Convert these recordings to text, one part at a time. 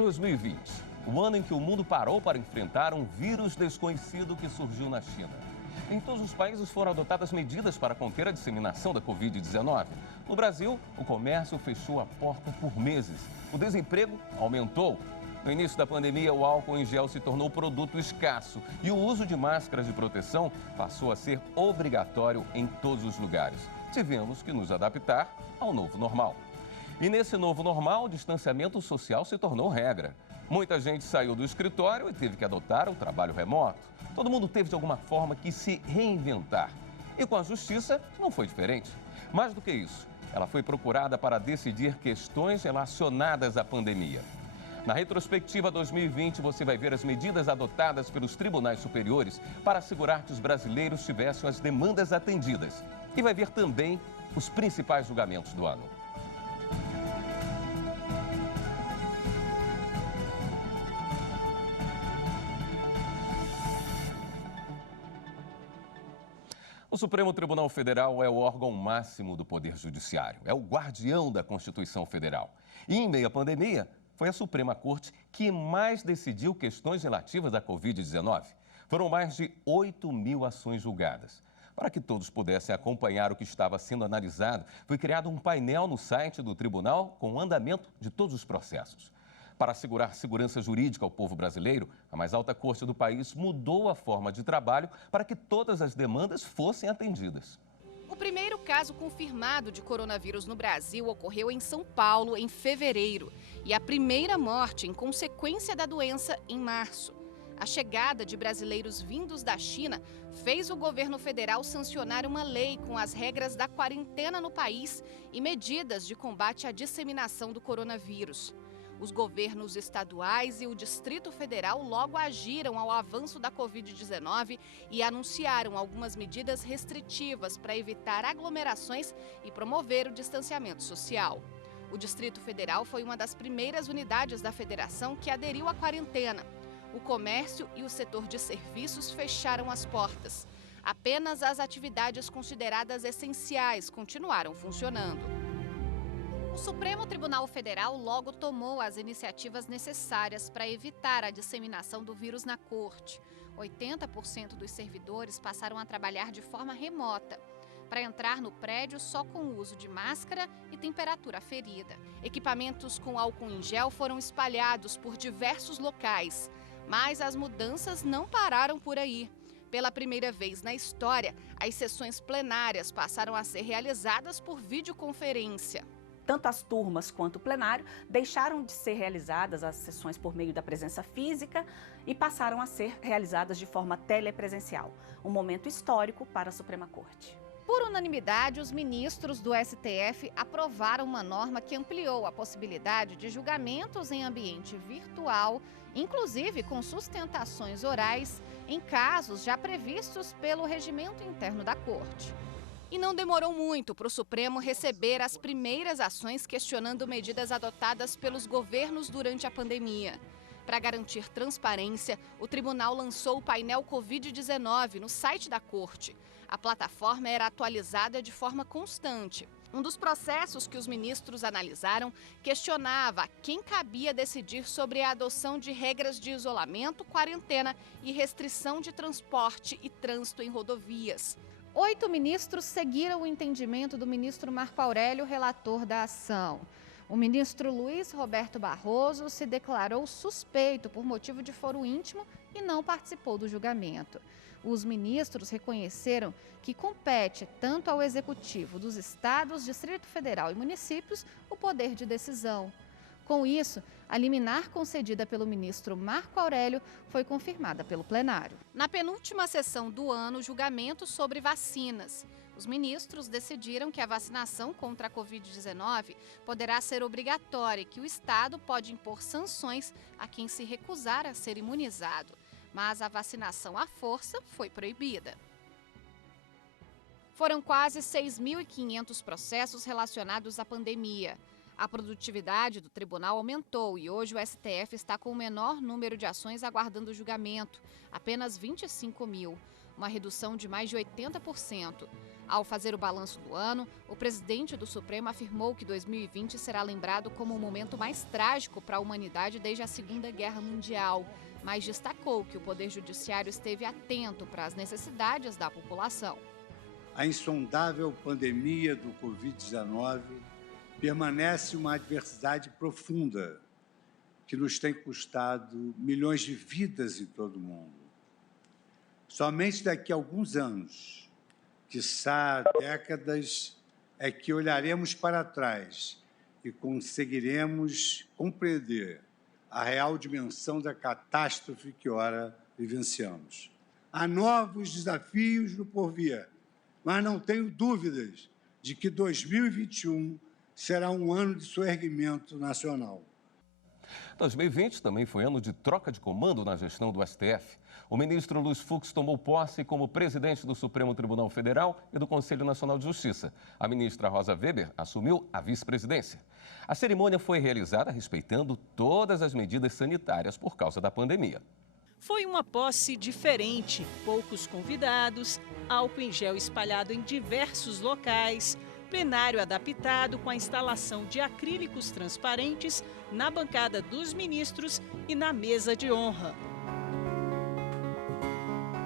2020, o ano em que o mundo parou para enfrentar um vírus desconhecido que surgiu na China. Em todos os países foram adotadas medidas para conter a disseminação da Covid-19. No Brasil, o comércio fechou a porta por meses. O desemprego aumentou. No início da pandemia, o álcool em gel se tornou produto escasso e o uso de máscaras de proteção passou a ser obrigatório em todos os lugares. Tivemos que nos adaptar ao novo normal. E nesse novo normal, o distanciamento social se tornou regra. Muita gente saiu do escritório e teve que adotar o trabalho remoto. Todo mundo teve, de alguma forma, que se reinventar. E com a justiça, não foi diferente. Mais do que isso, ela foi procurada para decidir questões relacionadas à pandemia. Na retrospectiva 2020, você vai ver as medidas adotadas pelos tribunais superiores para assegurar que os brasileiros tivessem as demandas atendidas. E vai ver também os principais julgamentos do ano. O Supremo Tribunal Federal é o órgão máximo do Poder Judiciário, é o guardião da Constituição Federal. E em meio à pandemia, foi a Suprema Corte que mais decidiu questões relativas à Covid-19. Foram mais de 8.000 ações julgadas. Para que todos pudessem acompanhar o que estava sendo analisado, foi criado um painel no site do tribunal com o andamento de todos os processos. Para assegurar segurança jurídica ao povo brasileiro, a mais alta corte do país mudou a forma de trabalho para que todas as demandas fossem atendidas. O primeiro caso confirmado de coronavírus no Brasil ocorreu em São Paulo em fevereiro e a primeira morte em consequência da doença em março. A chegada de brasileiros vindos da China fez o governo federal sancionar uma lei com as regras da quarentena no país e medidas de combate à disseminação do coronavírus. Os governos estaduais e o Distrito Federal logo agiram ao avanço da Covid-19 e anunciaram algumas medidas restritivas para evitar aglomerações e promover o distanciamento social. O Distrito Federal foi uma das primeiras unidades da federação que aderiu à quarentena. O comércio e o setor de serviços fecharam as portas. Apenas as atividades consideradas essenciais continuaram funcionando. O Supremo Tribunal Federal logo tomou as iniciativas necessárias para evitar a disseminação do vírus na corte. 80% dos servidores passaram a trabalhar de forma remota. Para entrar no prédio só com o uso de máscara e temperatura aferida. Equipamentos com álcool em gel foram espalhados por diversos locais. Mas as mudanças não pararam por aí. Pela primeira vez na história, as sessões plenárias passaram a ser realizadas por videoconferência. Tanto as turmas quanto o plenário deixaram de ser realizadas as sessões por meio da presença física e passaram a ser realizadas de forma telepresencial. Um momento histórico para a Suprema Corte. Por unanimidade, os ministros do STF aprovaram uma norma que ampliou a possibilidade de julgamentos em ambiente virtual, inclusive com sustentações orais, em casos já previstos pelo regimento interno da Corte. E não demorou muito para o Supremo receber as primeiras ações questionando medidas adotadas pelos governos durante a pandemia. Para garantir transparência, o tribunal lançou o painel Covid-19 no site da Corte. A plataforma era atualizada de forma constante. Um dos processos que os ministros analisaram questionava a quem cabia decidir sobre a adoção de regras de isolamento, quarentena e restrição de transporte e trânsito em rodovias. 8 ministros seguiram o entendimento do ministro Marco Aurélio, relator da ação. O ministro Luiz Roberto Barroso se declarou suspeito por motivo de foro íntimo e não participou do julgamento. Os ministros reconheceram que compete tanto ao Executivo dos Estados, Distrito Federal e municípios o poder de decisão. Com isso, a liminar concedida pelo ministro Marco Aurélio foi confirmada pelo plenário. Na penúltima sessão do ano, julgamento sobre vacinas. Os ministros decidiram que a vacinação contra a Covid-19 poderá ser obrigatória e que o Estado pode impor sanções a quem se recusar a ser imunizado. Mas a vacinação à força foi proibida. Foram quase 6.500 processos relacionados à pandemia. A produtividade do tribunal aumentou e hoje o STF está com o menor número de ações aguardando julgamento, apenas 25.000, uma redução de mais de 80%. Ao fazer o balanço do ano, o presidente do Supremo afirmou que 2020 será lembrado como o momento mais trágico para a humanidade desde a Segunda Guerra Mundial, mas destacou que o Poder Judiciário esteve atento para as necessidades da população. A insondável pandemia do Covid-19 permanece uma adversidade profunda que nos tem custado milhões de vidas em todo o mundo. Somente daqui a alguns anos, quiçá décadas, é que olharemos para trás e conseguiremos compreender a real dimensão da catástrofe que ora vivenciamos. Há novos desafios no porvir, mas não tenho dúvidas de que 2021 será um ano de soerguimento nacional. 2020 também foi ano de troca de comando na gestão do STF. O ministro Luiz Fux tomou posse como presidente do Supremo Tribunal Federal e do Conselho Nacional de Justiça. A ministra Rosa Weber assumiu a vice-presidência. A cerimônia foi realizada respeitando todas as medidas sanitárias por causa da pandemia. Foi uma posse diferente, poucos convidados, álcool em gel espalhado em diversos locais, plenário adaptado com a instalação de acrílicos transparentes na bancada dos ministros e na mesa de honra.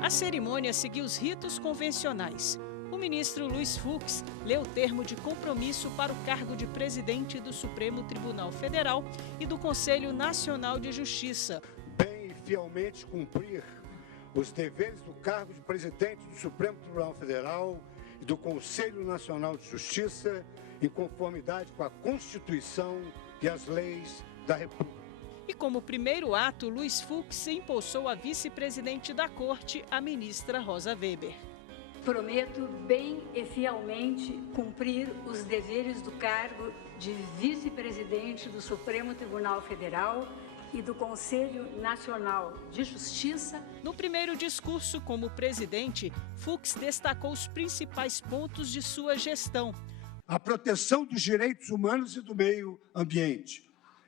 A cerimônia seguiu os ritos convencionais. O ministro Luiz Fux leu o termo de compromisso para o cargo de presidente do Supremo Tribunal Federal e do Conselho Nacional de Justiça. Bem e fielmente cumprir os deveres do cargo de presidente do Supremo Tribunal Federal e do Conselho Nacional de Justiça, em conformidade com a Constituição e as leis da República. E como primeiro ato, Luiz Fux impulsou a vice-presidente da Corte, a ministra Rosa Weber. Prometo bem e fielmente cumprir os deveres do cargo de vice-presidente do Supremo Tribunal Federal e do Conselho Nacional de Justiça. No primeiro discurso como presidente, Fux destacou os principais pontos de sua gestão. A proteção dos direitos humanos e do meio ambiente,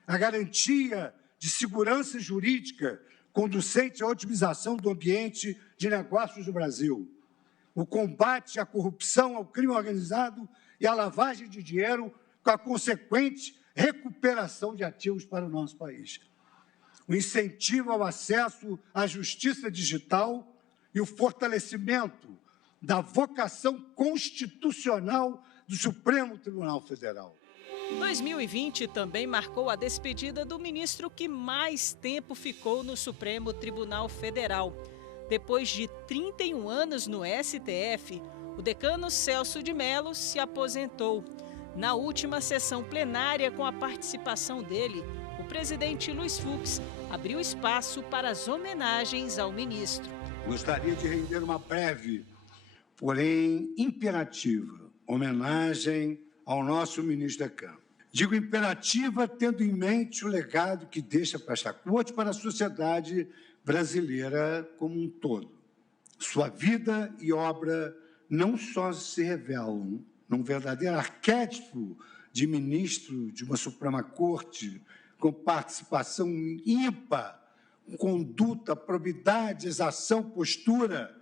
a garantia de segurança jurídica conducente à otimização do ambiente de negócios no Brasil, o combate à corrupção, ao crime organizado e à lavagem de dinheiro, com a consequente recuperação de ativos para o nosso país, o incentivo ao acesso à justiça digital e o fortalecimento da vocação constitucional do Supremo Tribunal Federal. 2020 também marcou a despedida do ministro que mais tempo ficou no Supremo Tribunal Federal. Depois de 31 anos no STF, o decano Celso de Mello se aposentou. Na última sessão plenária, com a participação dele, o presidente Luiz Fux abriu espaço para as homenagens ao ministro. Gostaria de render uma breve, porém imperativa, homenagem ao nosso ministro decano. Digo imperativa tendo em mente o legado que deixa para esta corte, para a sociedade brasileira como um todo. Sua vida e obra não só se revelam num verdadeiro arquétipo de ministro de uma Suprema Corte, com participação ímpar, com conduta, probidade, exação, postura,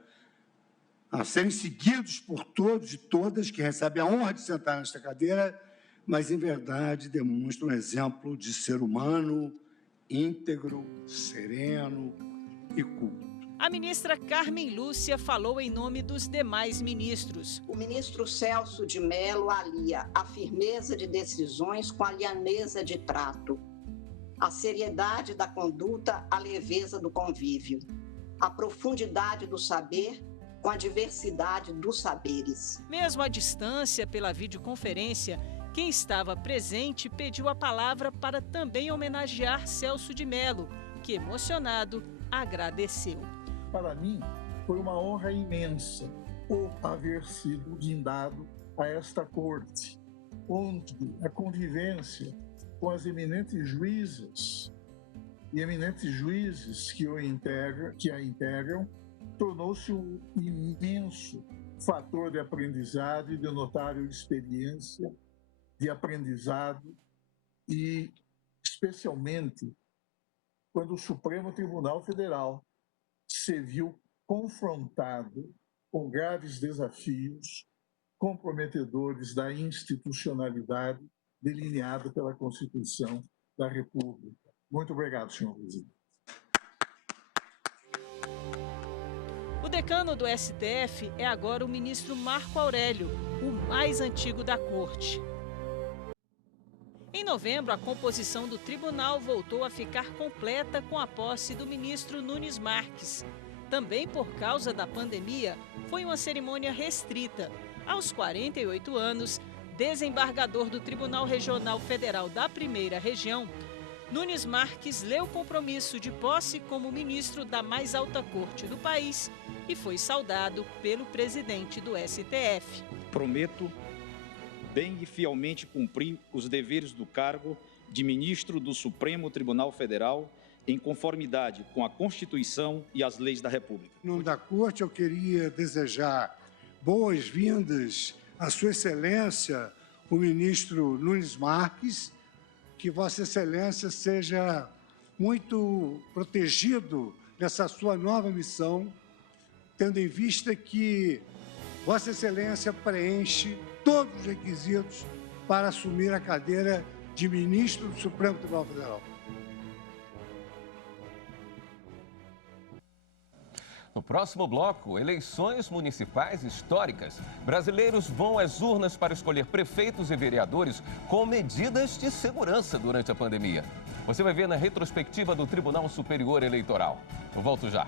a serem seguidos por todos e todas que recebem a honra de sentar nesta cadeira, mas, em verdade, demonstra um exemplo de ser humano, íntegro, sereno e culto. A ministra Carmen Lúcia falou em nome dos demais ministros. O ministro Celso de Mello alia a firmeza de decisões com a lhaneza de trato, a seriedade da conduta, a leveza do convívio, a profundidade do saber com a diversidade dos saberes. Mesmo à distância, pela videoconferência, quem estava presente pediu a palavra para também homenagear Celso de Mello, que, emocionado, agradeceu. Para mim, foi uma honra imensa por haver sido guindado a esta corte, onde a convivência com as eminentes juízas e eminentes juízes que a integram tornou-se um imenso fator de aprendizado e de notável experiência de aprendizado e, especialmente, quando o Supremo Tribunal Federal se viu confrontado com graves desafios comprometedores da institucionalidade delineada pela Constituição da República. Muito obrigado, senhor presidente. O decano do STF é agora o ministro Marco Aurélio, o mais antigo da corte. Em novembro, a composição do tribunal voltou a ficar completa com a posse do ministro Nunes Marques. Também por causa da pandemia, foi uma cerimônia restrita. Aos 48 anos, desembargador do Tribunal Regional Federal da Primeira Região, Nunes Marques leu o compromisso de posse como ministro da mais alta corte do país e foi saudado pelo presidente do STF. Prometo bem e fielmente cumprir os deveres do cargo de ministro do Supremo Tribunal Federal em conformidade com a Constituição e as leis da República. Em nome da Corte, eu queria desejar boas-vindas à Sua Excelência, o ministro Nunes Marques, que Vossa Excelência seja muito protegido nessa sua nova missão, tendo em vista que Vossa Excelência preenche todos os requisitos para assumir a cadeira de ministro do Supremo Tribunal Federal. No próximo bloco, eleições municipais históricas. Brasileiros vão às urnas para escolher prefeitos e vereadores com medidas de segurança durante a pandemia. Você vai ver na retrospectiva do Tribunal Superior Eleitoral. Eu volto já.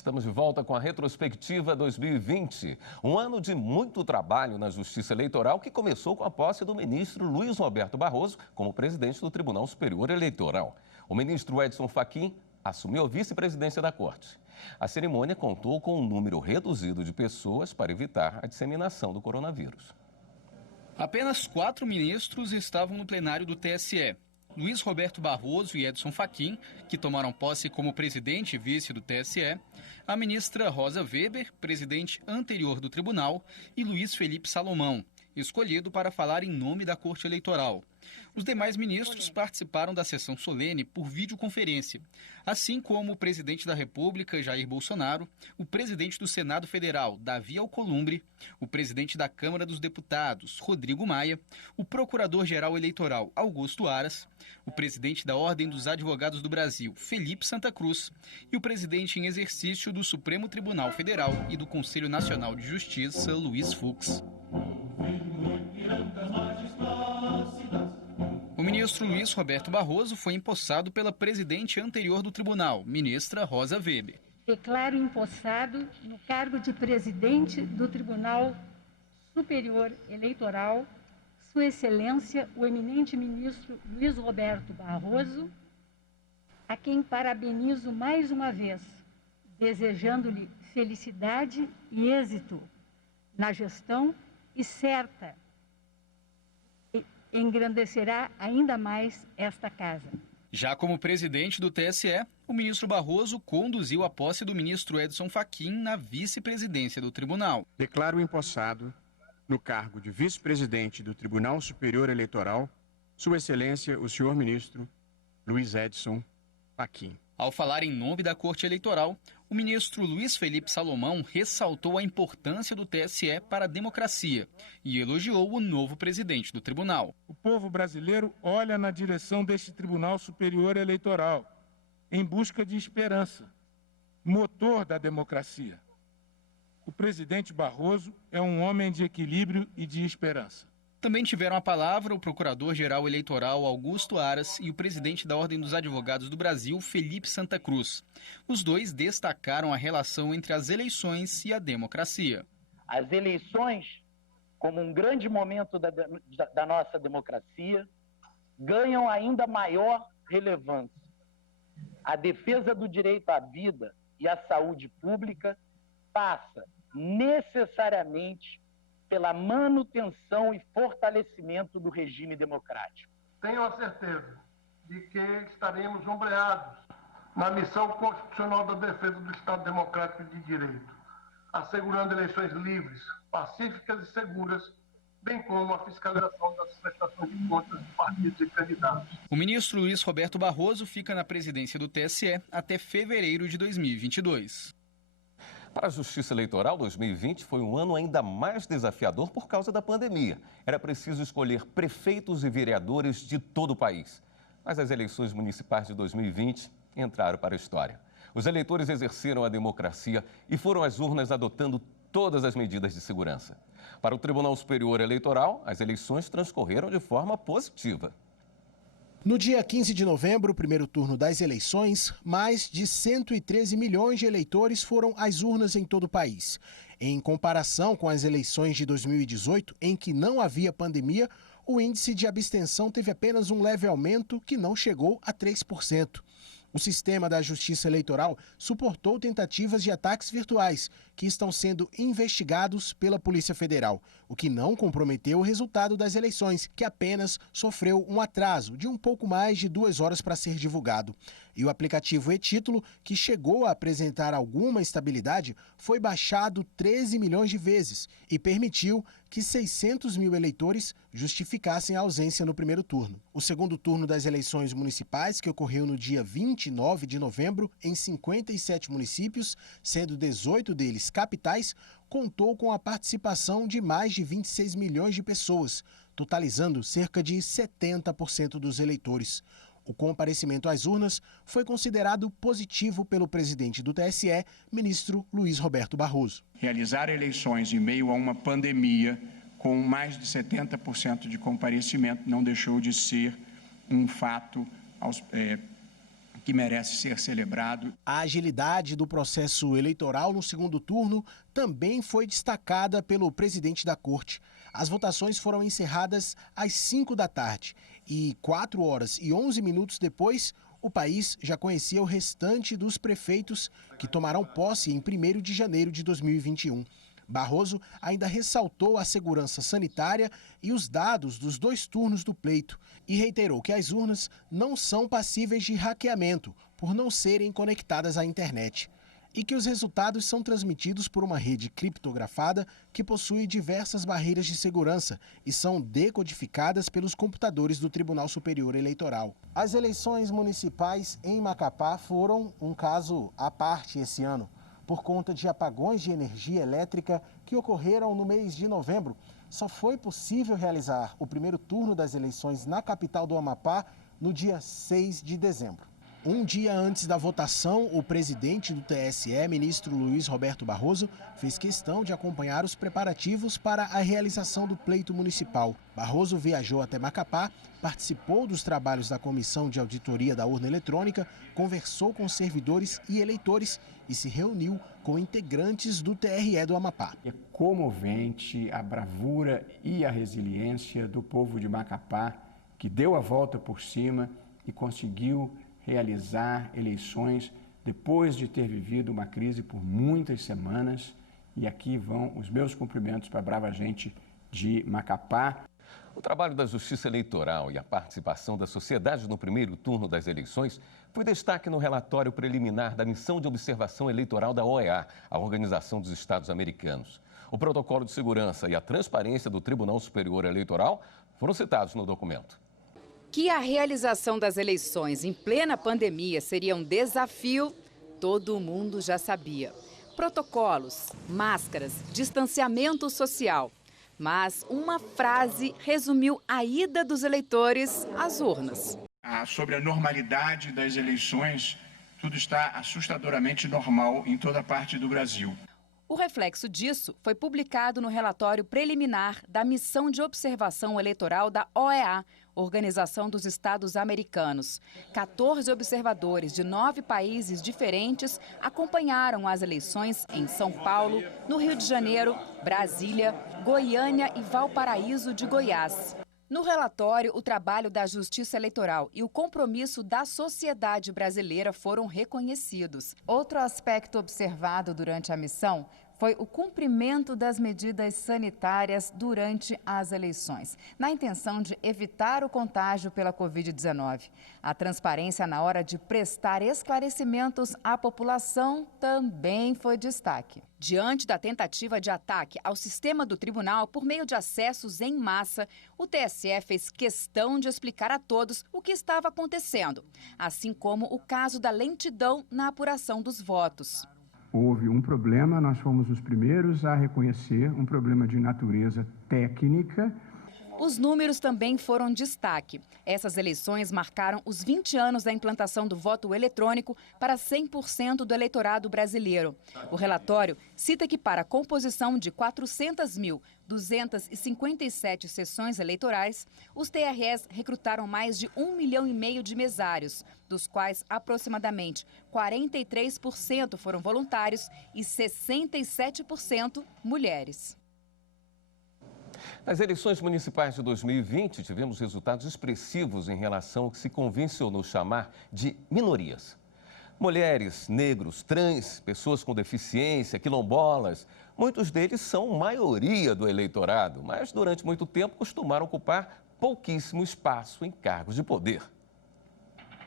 Estamos de volta com a retrospectiva 2020, um ano de muito trabalho na Justiça Eleitoral que começou com a posse do ministro Luiz Roberto Barroso como presidente do Tribunal Superior Eleitoral. O ministro Edson Fachin assumiu a vice-presidência da Corte. A cerimônia contou com um número reduzido de pessoas para evitar a disseminação do coronavírus. Apenas 4 ministros estavam no plenário do TSE. Luiz Roberto Barroso e Edson Fachin, que tomaram posse como presidente e vice do TSE, a ministra Rosa Weber, presidente anterior do tribunal, e Luiz Felipe Salomão, escolhido para falar em nome da Corte Eleitoral. Os demais ministros participaram da sessão solene por videoconferência, assim como o presidente da República, Jair Bolsonaro, o presidente do Senado Federal, Davi Alcolumbre, o presidente da Câmara dos Deputados, Rodrigo Maia, o procurador-geral eleitoral, Augusto Aras, o presidente da Ordem dos Advogados do Brasil, Felipe Santa Cruz, e o presidente em exercício do Supremo Tribunal Federal e do Conselho Nacional de Justiça, Luiz Fux. O ministro Luiz Roberto Barroso foi empossado pela presidente anterior do tribunal, ministra Rosa Weber. Declaro empossado no cargo de presidente do Tribunal Superior Eleitoral, Sua Excelência, o eminente ministro Luiz Roberto Barroso, a quem parabenizo mais uma vez, desejando-lhe felicidade e êxito na gestão e certa engrandecerá ainda mais esta casa. Já como presidente do TSE, o ministro Barroso conduziu a posse do ministro Edson Fachin na vice-presidência do tribunal. Declaro empossado, no cargo de vice-presidente do Tribunal Superior Eleitoral, Sua Excelência, o senhor ministro Luiz Edson Fachin. Ao falar em nome da Corte Eleitoral, o ministro Luiz Felipe Salomão ressaltou a importância do TSE para a democracia e elogiou o novo presidente do tribunal. O povo brasileiro olha na direção deste Tribunal Superior Eleitoral em busca de esperança, motor da democracia. O presidente Barroso é um homem de equilíbrio e de esperança. Também tiveram a palavra o procurador-geral eleitoral Augusto Aras e o presidente da Ordem dos Advogados do Brasil, Felipe Santa Cruz. Os dois destacaram a relação entre as eleições e a democracia. As eleições, como um grande momento da nossa democracia, ganham ainda maior relevância. A defesa do direito à vida e à saúde pública passa necessariamente pela manutenção e fortalecimento do regime democrático. Tenho a certeza de que estaremos ombreados na missão constitucional da defesa do Estado Democrático de Direito, assegurando eleições livres, pacíficas e seguras bem como a fiscalização das prestações de contas de partidos e candidatos. O ministro Luiz Roberto Barroso fica na presidência do TSE até fevereiro de 2022. Para a Justiça Eleitoral, 2020 foi um ano ainda mais desafiador por causa da pandemia. Era preciso escolher prefeitos e vereadores de todo o país. Mas as eleições municipais de 2020 entraram para a história. Os eleitores exerceram a democracia e foram às urnas adotando todas as medidas de segurança. Para o Tribunal Superior Eleitoral, as eleições transcorreram de forma positiva. No dia 15 de novembro, o primeiro turno das eleições, mais de 113 milhões de eleitores foram às urnas em todo o país. Em comparação com as eleições de 2018, em que não havia pandemia, o índice de abstenção teve apenas um leve aumento que não chegou a 3%. O sistema da Justiça Eleitoral suportou tentativas de ataques virtuais, que estão sendo investigados pela Polícia Federal, o que não comprometeu o resultado das eleições, que apenas sofreu um atraso de um pouco mais de 2 horas para ser divulgado. E o aplicativo e-Título, que chegou a apresentar alguma estabilidade, foi baixado 13 milhões de vezes e permitiu que 600 mil eleitores justificassem a ausência no primeiro turno. O segundo turno das eleições municipais, que ocorreu no dia 29 de novembro, em 57 municípios, sendo 18 deles capitais, contou com a participação de mais de 26 milhões de pessoas, totalizando cerca de 70% dos eleitores. O comparecimento às urnas foi considerado positivo pelo presidente do TSE, ministro Luiz Roberto Barroso. Realizar eleições em meio a uma pandemia com mais de 70% de comparecimento não deixou de ser um fato que merece ser celebrado. A agilidade do processo eleitoral no segundo turno também foi destacada pelo presidente da Corte. As votações foram encerradas às 5 da tarde e 4 horas e 11 minutos depois, o país já conhecia o restante dos prefeitos que tomarão posse em 1º de janeiro de 2021. Barroso ainda ressaltou a segurança sanitária e os dados dos 2 turnos do pleito e reiterou que as urnas não são passíveis de hackeamento por não serem conectadas à internet e que os resultados são transmitidos por uma rede criptografada que possui diversas barreiras de segurança e são decodificadas pelos computadores do Tribunal Superior Eleitoral. As eleições municipais em Macapá foram um caso à parte esse ano. Por conta de apagões de energia elétrica que ocorreram no mês de novembro, só foi possível realizar o primeiro turno das eleições na capital do Amapá no dia 6 de dezembro. Um dia antes da votação, o presidente do TSE, ministro Luiz Roberto Barroso, fez questão de acompanhar os preparativos para a realização do pleito municipal. Barroso viajou até Macapá, participou dos trabalhos da Comissão de Auditoria da Urna Eletrônica, conversou com servidores e eleitores e se reuniu com integrantes do TRE do Amapá. É comovente a bravura e a resiliência do povo de Macapá, que deu a volta por cima e conseguiu realizar eleições depois de ter vivido uma crise por muitas semanas. E aqui vão os meus cumprimentos para a brava gente de Macapá. O trabalho da Justiça Eleitoral e a participação da sociedade no primeiro turno das eleições foi destaque no relatório preliminar da Missão de Observação Eleitoral da OEA, a Organização dos Estados Americanos. O protocolo de segurança e a transparência do Tribunal Superior Eleitoral foram citados no documento. Que a realização das eleições em plena pandemia seria um desafio, todo mundo já sabia. Protocolos, máscaras, distanciamento social. Mas uma frase resumiu a ida dos eleitores às urnas. Sobre a normalidade das eleições, tudo está assustadoramente normal em toda parte do Brasil. O reflexo disso foi publicado no relatório preliminar da Missão de Observação Eleitoral da OEA, Organização dos Estados Americanos. 14 observadores de 9 países diferentes acompanharam as eleições em São Paulo, no Rio de Janeiro, Brasília, Goiânia e Valparaíso de Goiás. No relatório, o trabalho da Justiça Eleitoral e o compromisso da sociedade brasileira foram reconhecidos. Outro aspecto observado durante a missão foi o cumprimento das medidas sanitárias durante as eleições, na intenção de evitar o contágio pela Covid-19. A transparência na hora de prestar esclarecimentos à população também foi destaque. Diante da tentativa de ataque ao sistema do tribunal por meio de acessos em massa, o TSE fez questão de explicar a todos o que estava acontecendo, assim como o caso da lentidão na apuração dos votos. Houve um problema, nós fomos os primeiros a reconhecer um problema de natureza técnica. Os números também foram destaque. Essas eleições marcaram os 20 anos da implantação do voto eletrônico para 100% do eleitorado brasileiro. O relatório cita que para a composição de 400.257 sessões eleitorais, os TREs recrutaram mais de 1,5 milhão de mesários, dos quais aproximadamente 43% foram voluntários e 67% mulheres. Nas eleições municipais de 2020, tivemos resultados expressivos em relação ao que se convencionou chamar de minorias. Mulheres, negros, trans, pessoas com deficiência, quilombolas, muitos deles são maioria do eleitorado, mas durante muito tempo costumaram ocupar pouquíssimo espaço em cargos de poder.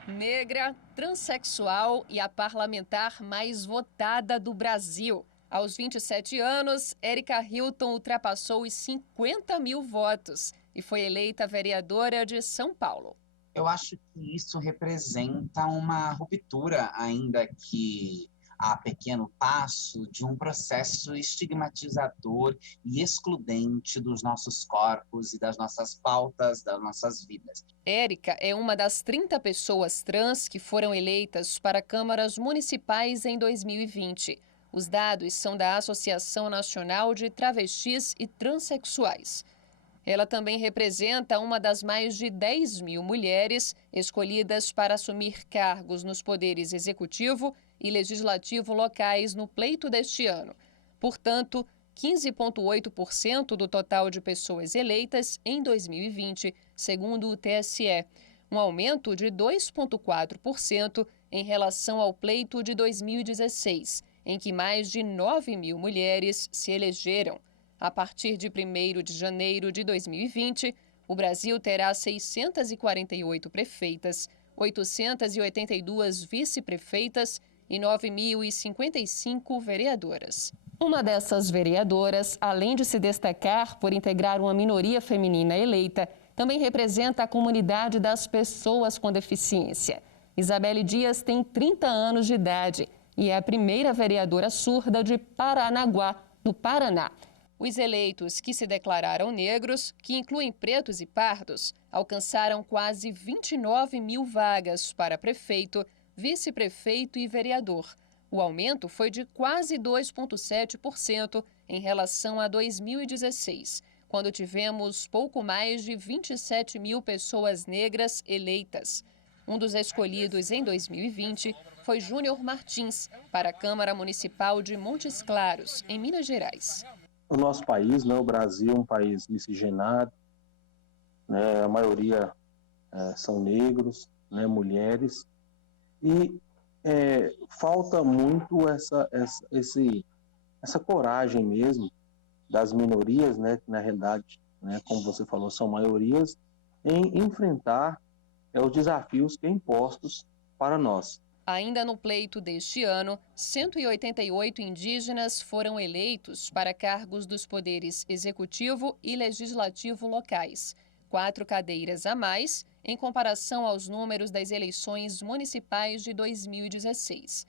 Negra, transexual e a parlamentar mais votada do Brasil. Aos 27 anos, Érica Hilton ultrapassou os 50 mil votos e foi eleita vereadora de São Paulo. Eu acho que isso representa uma ruptura, ainda que a pequeno passo, de um processo estigmatizador e excludente dos nossos corpos e das nossas pautas, das nossas vidas. Érica é uma das 30 pessoas trans que foram eleitas para câmaras municipais em 2020. Os dados são da Associação Nacional de Travestis e Transsexuais. Ela também representa uma das mais de 10 mil mulheres escolhidas para assumir cargos nos poderes executivo e legislativo locais no pleito deste ano. Portanto, 15,8% do total de pessoas eleitas em 2020, segundo o TSE, um aumento de 2,4% em relação ao pleito de 2016, em que mais de 9 mil mulheres se elegeram. A partir de 1º de janeiro de 2020, o Brasil terá 648 prefeitas, 882 vice-prefeitas e 9.055 vereadoras. Uma dessas vereadoras, além de se destacar por integrar uma minoria feminina eleita, também representa a comunidade das pessoas com deficiência. Isabelle Dias tem 30 anos de idade e é a primeira vereadora surda de Paranaguá, no Paraná. Os eleitos que se declararam negros, que incluem pretos e pardos, alcançaram quase 29 mil vagas para prefeito, vice-prefeito e vereador. O aumento foi de quase 2,7% em relação a 2016, quando tivemos pouco mais de 27 mil pessoas negras eleitas. Um dos escolhidos em 2020 foi Júnior Martins, para a Câmara Municipal de Montes Claros, em Minas Gerais. O nosso país, o Brasil, é um país miscigenado, a maioria são negros, mulheres, e falta muito essa coragem mesmo das minorias, que na realidade, como você falou, são maiorias, em enfrentar os desafios que são impostos para nós. Ainda no pleito deste ano, 188 indígenas foram eleitos para cargos dos poderes executivo e legislativo locais, 4 cadeiras a mais em comparação aos números das eleições municipais de 2016.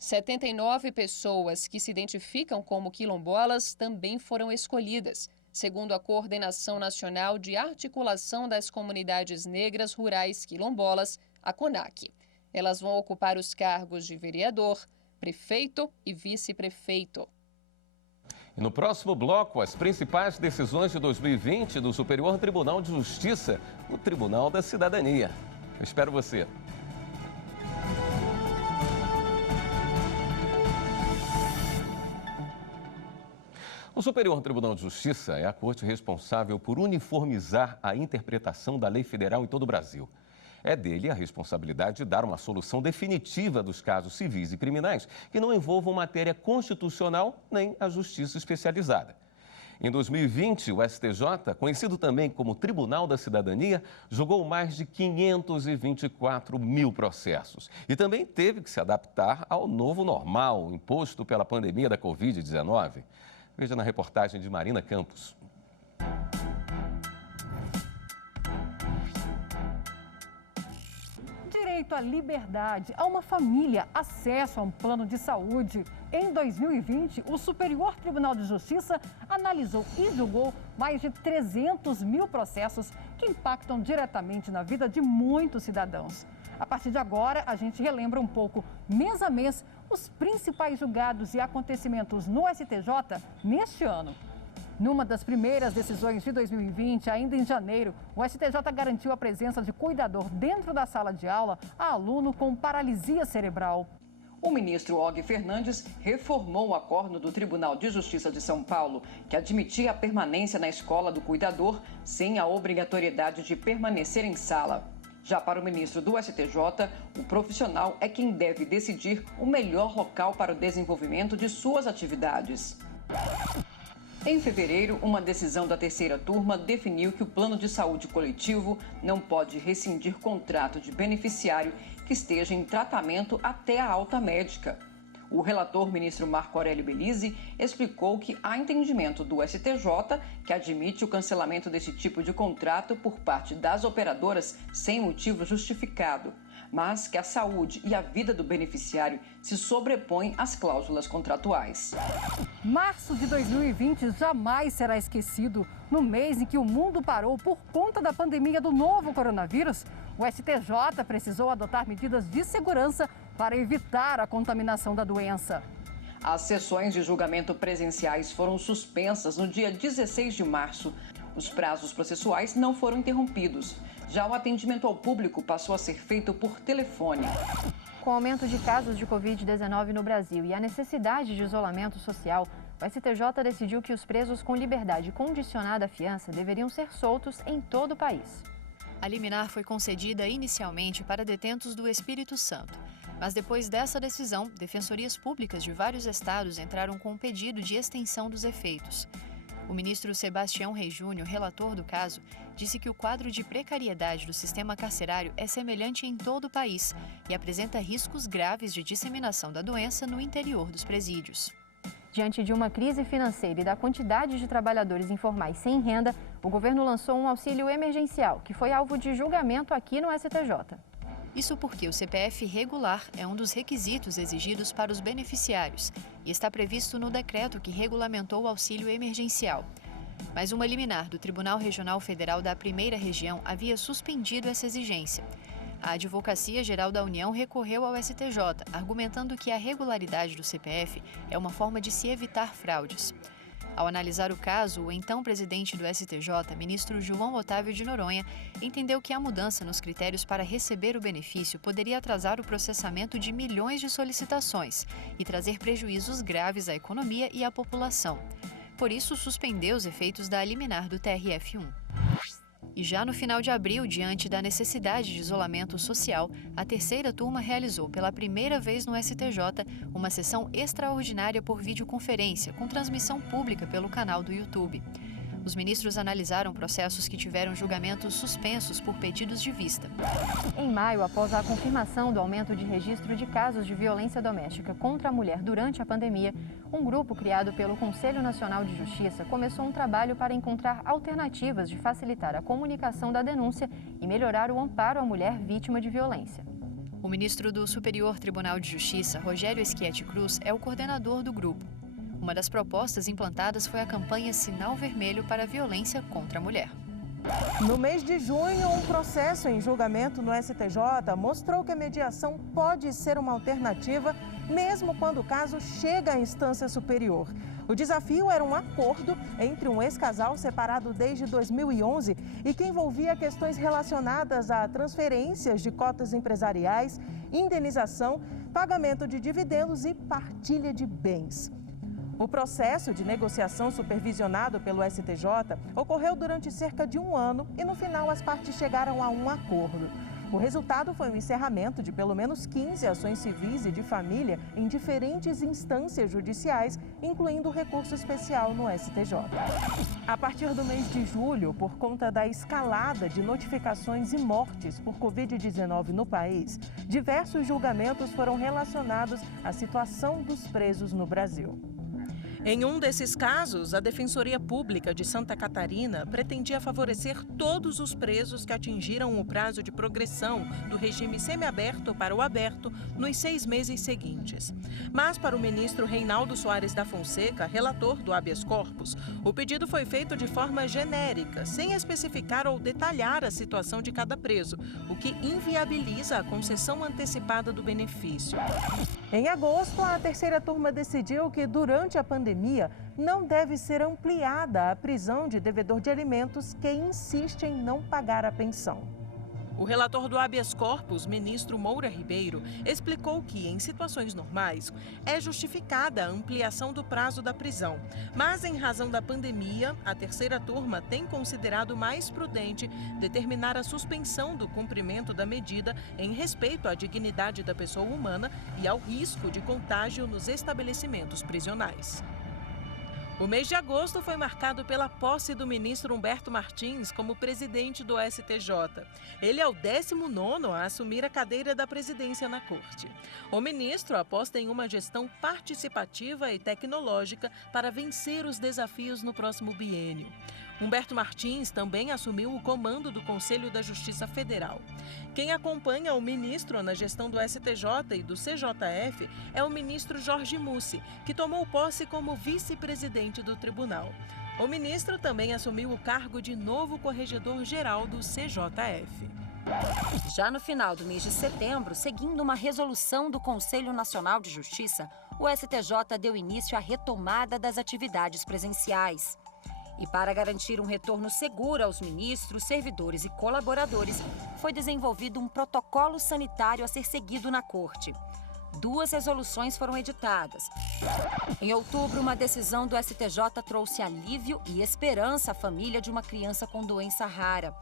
79 pessoas que se identificam como quilombolas também foram escolhidas, segundo a Coordenação Nacional de Articulação das Comunidades Negras Rurais Quilombolas, a CONAC. Elas vão ocupar os cargos de vereador, prefeito e vice-prefeito. E no próximo bloco, as principais decisões de 2020 do Superior Tribunal de Justiça, no Tribunal da Cidadania. Eu espero você. O Superior Tribunal de Justiça é a corte responsável por uniformizar a interpretação da lei federal em todo o Brasil. É dele a responsabilidade de dar uma solução definitiva dos casos civis e criminais que não envolvam matéria constitucional nem a justiça especializada. Em 2020, o STJ, conhecido também como Tribunal da Cidadania, julgou mais de 524 mil processos e também teve que se adaptar ao novo normal imposto pela pandemia da Covid-19. Veja na reportagem de Marina Campos. Direito à liberdade, a uma família, acesso a um plano de saúde. Em 2020, o Superior Tribunal de Justiça analisou e julgou mais de 300 mil processos que impactam diretamente na vida de muitos cidadãos. A partir de agora, a gente relembra um pouco, mês a mês, os principais julgados e acontecimentos no STJ neste ano. Numa das primeiras decisões de 2020, ainda em janeiro, o STJ garantiu a presença de cuidador dentro da sala de aula a aluno com paralisia cerebral. O ministro Og Fernandes reformou o acordo do Tribunal de Justiça de São Paulo, que admitia a permanência na escola do cuidador sem a obrigatoriedade de permanecer em sala. Já para o ministro do STJ, o profissional é quem deve decidir o melhor local para o desenvolvimento de suas atividades. Em fevereiro, uma decisão da terceira turma definiu que o plano de saúde coletivo não pode rescindir contrato de beneficiário que esteja em tratamento até a alta médica. O relator, ministro Marco Aurélio Belize, explicou que há entendimento do STJ que admite o cancelamento desse tipo de contrato por parte das operadoras sem motivo justificado, mas que a saúde e a vida do beneficiário se sobrepõem às cláusulas contratuais. Março de 2020 jamais será esquecido. No mês em que o mundo parou por conta da pandemia do novo coronavírus, o STJ precisou adotar medidas de segurança para evitar a contaminação da doença. As sessões de julgamento presenciais foram suspensas no dia 16 de março. Os prazos processuais não foram interrompidos. Já o atendimento ao público passou a ser feito por telefone. Com o aumento de casos de Covid-19 no Brasil e a necessidade de isolamento social, o STJ decidiu que os presos com liberdade condicionada à fiança deveriam ser soltos em todo o país. A liminar foi concedida inicialmente para detentos do Espírito Santo. Mas depois dessa decisão, defensorias públicas de vários estados entraram com um pedido de extensão dos efeitos. O ministro Sebastião Reis Júnior, relator do caso, disse que o quadro de precariedade do sistema carcerário é semelhante em todo o país e apresenta riscos graves de disseminação da doença no interior dos presídios. Diante de uma crise financeira e da quantidade de trabalhadores informais sem renda, o governo lançou um auxílio emergencial, que foi alvo de julgamento aqui no STJ. Isso porque o CPF regular é um dos requisitos exigidos para os beneficiários e está previsto no decreto que regulamentou o auxílio emergencial. Mas uma liminar do Tribunal Regional Federal da Primeira Região havia suspendido essa exigência. A Advocacia Geral da União recorreu ao STJ, argumentando que a regularidade do CPF é uma forma de se evitar fraudes. Ao analisar o caso, o então presidente do STJ, ministro João Otávio de Noronha, entendeu que a mudança nos critérios para receber o benefício poderia atrasar o processamento de milhões de solicitações e trazer prejuízos graves à economia e à população. Por isso, suspendeu os efeitos da liminar do TRF1. E já no final de abril, diante da necessidade de isolamento social, a terceira turma realizou pela primeira vez no STJ uma sessão extraordinária por videoconferência, com transmissão pública pelo canal do YouTube. Os ministros analisaram processos que tiveram julgamentos suspensos por pedidos de vista. Em maio, após a confirmação do aumento de registro de casos de violência doméstica contra a mulher durante a pandemia, um grupo criado pelo Conselho Nacional de Justiça começou um trabalho para encontrar alternativas de facilitar a comunicação da denúncia e melhorar o amparo à mulher vítima de violência. O ministro do Superior Tribunal de Justiça, Rogério Schietti Cruz, é o coordenador do grupo. Uma das propostas implantadas foi a campanha Sinal Vermelho para a Violência contra a Mulher. No mês de junho, um processo em julgamento no STJ mostrou que a mediação pode ser uma alternativa, mesmo quando o caso chega à instância superior. O desafio era um acordo entre um ex-casal separado desde 2011 e que envolvia questões relacionadas a transferências de cotas empresariais, indenização, pagamento de dividendos e partilha de bens. O processo de negociação supervisionado pelo STJ ocorreu durante cerca de um ano e, no final, as partes chegaram a um acordo. O resultado foi o encerramento de pelo menos 15 ações civis e de família em diferentes instâncias judiciais, incluindo o recurso especial no STJ. A partir do mês de julho, por conta da escalada de notificações e mortes por Covid-19 no país, diversos julgamentos foram relacionados à situação dos presos no Brasil. Em um desses casos, a Defensoria Pública de Santa Catarina pretendia favorecer todos os presos que atingiram o prazo de progressão do regime semiaberto para o aberto nos 6 meses seguintes. Mas, para o ministro Reinaldo Soares da Fonseca, relator do habeas corpus, o pedido foi feito de forma genérica, sem especificar ou detalhar a situação de cada preso, o que inviabiliza a concessão antecipada do benefício. Em agosto, a terceira turma decidiu que, durante a pandemia, não deve ser ampliada a prisão de devedor de alimentos que insiste em não pagar a pensão. O relator do habeas corpus, ministro Moura Ribeiro, explicou que, em situações normais, é justificada a ampliação do prazo da prisão. Mas, em razão da pandemia, a terceira turma tem considerado mais prudente determinar a suspensão do cumprimento da medida em respeito à dignidade da pessoa humana e ao risco de contágio nos estabelecimentos prisionais. O mês de agosto foi marcado pela posse do ministro Humberto Martins como presidente do STJ. Ele é o 19º a assumir a cadeira da presidência na corte. O ministro aposta em uma gestão participativa e tecnológica para vencer os desafios no próximo biênio. Humberto Martins também assumiu o comando do Conselho da Justiça Federal. Quem acompanha o ministro na gestão do STJ e do CJF é o ministro Jorge Mussi, que tomou posse como vice-presidente do tribunal. O ministro também assumiu o cargo de novo corregedor-geral do CJF. Já no final do mês de setembro, seguindo uma resolução do Conselho Nacional de Justiça, o STJ deu início à retomada das atividades presenciais. E para garantir um retorno seguro aos ministros, servidores e colaboradores, foi desenvolvido um protocolo sanitário a ser seguido na Corte. 2 resoluções foram editadas. Em outubro, uma decisão do STJ trouxe alívio e esperança à família de uma criança com doença rara.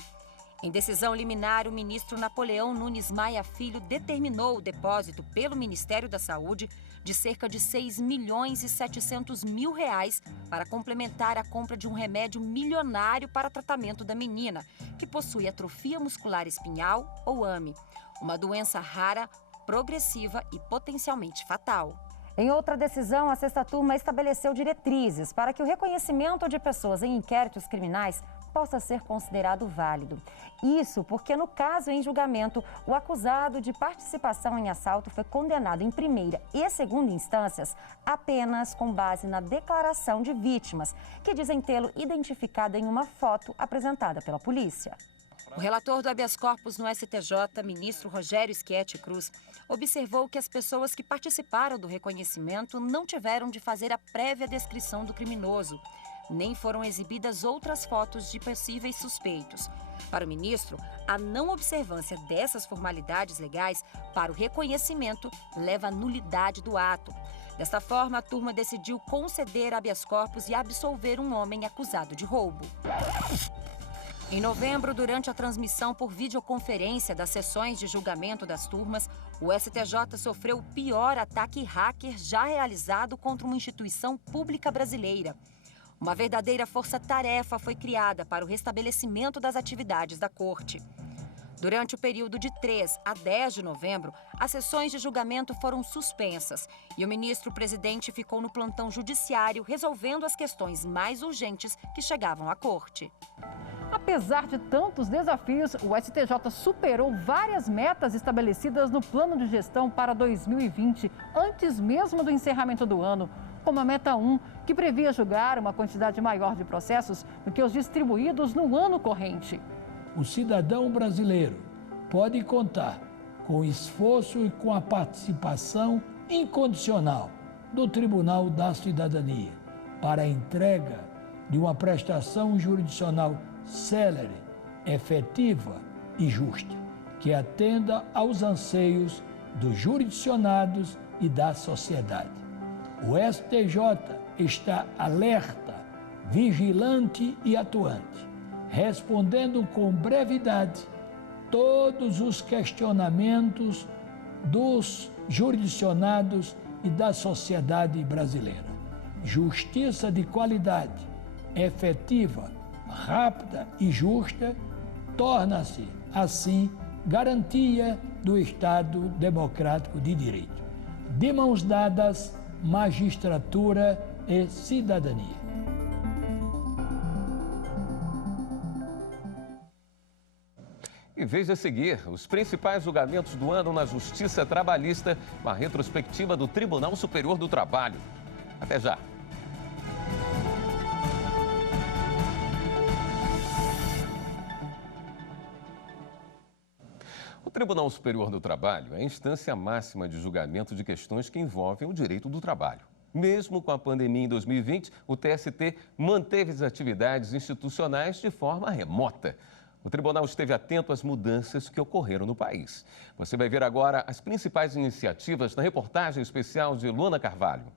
Em decisão liminar, o ministro Napoleão Nunes Maia Filho determinou o depósito pelo Ministério da Saúde de cerca de R$6.700.000 para complementar a compra de um remédio milionário para tratamento da menina, que possui atrofia muscular espinhal, ou AME, uma doença rara, progressiva e potencialmente fatal. Em outra decisão, a sexta turma estabeleceu diretrizes para que o reconhecimento de pessoas em inquéritos criminais possa ser considerado válido. Isso porque, no caso em julgamento, o acusado de participação em assalto foi condenado em primeira e segunda instâncias apenas com base na declaração de vítimas, que dizem tê-lo identificado em uma foto apresentada pela polícia. O relator do habeas corpus no STJ, ministro Rogério Schietti Cruz, observou que as pessoas que participaram do reconhecimento não tiveram de fazer a prévia descrição do criminoso, nem foram exibidas outras fotos de possíveis suspeitos. Para o ministro, a não observância dessas formalidades legais para o reconhecimento leva à nulidade do ato. Desta forma, a turma decidiu conceder habeas corpus e absolver um homem acusado de roubo. Em novembro, durante a transmissão por videoconferência das sessões de julgamento das turmas, o STJ sofreu o pior ataque hacker já realizado contra uma instituição pública brasileira. Uma verdadeira força-tarefa foi criada para o restabelecimento das atividades da Corte. Durante o período de 3 a 10 de novembro, as sessões de julgamento foram suspensas e o ministro-presidente ficou no plantão judiciário resolvendo as questões mais urgentes que chegavam à Corte. Apesar de tantos desafios, o STJ superou várias metas estabelecidas no plano de gestão para 2020, antes mesmo do encerramento do ano, como a meta 1, que previa julgar uma quantidade maior de processos do que os distribuídos no ano corrente. O cidadão brasileiro pode contar com o esforço e com a participação incondicional do Tribunal da Cidadania para a entrega de uma prestação jurisdicional célere, efetiva e justa, que atenda aos anseios dos jurisdicionados e da sociedade. O STJ está alerta, vigilante e atuante, respondendo com brevidade todos os questionamentos dos jurisdicionados e da sociedade brasileira. Justiça de qualidade, efetiva, rápida e justa, torna-se, assim, garantia do Estado democrático de direito. De mãos dadas, magistratura e cidadania. E veja a seguir os principais julgamentos do ano na Justiça Trabalhista, com a retrospectiva do Tribunal Superior do Trabalho. Até já! O Tribunal Superior do Trabalho é a instância máxima de julgamento de questões que envolvem o direito do trabalho. Mesmo com a pandemia em 2020, o TST manteve as atividades institucionais de forma remota. O tribunal esteve atento às mudanças que ocorreram no país. Você vai ver agora as principais iniciativas na reportagem especial de Luana Carvalho.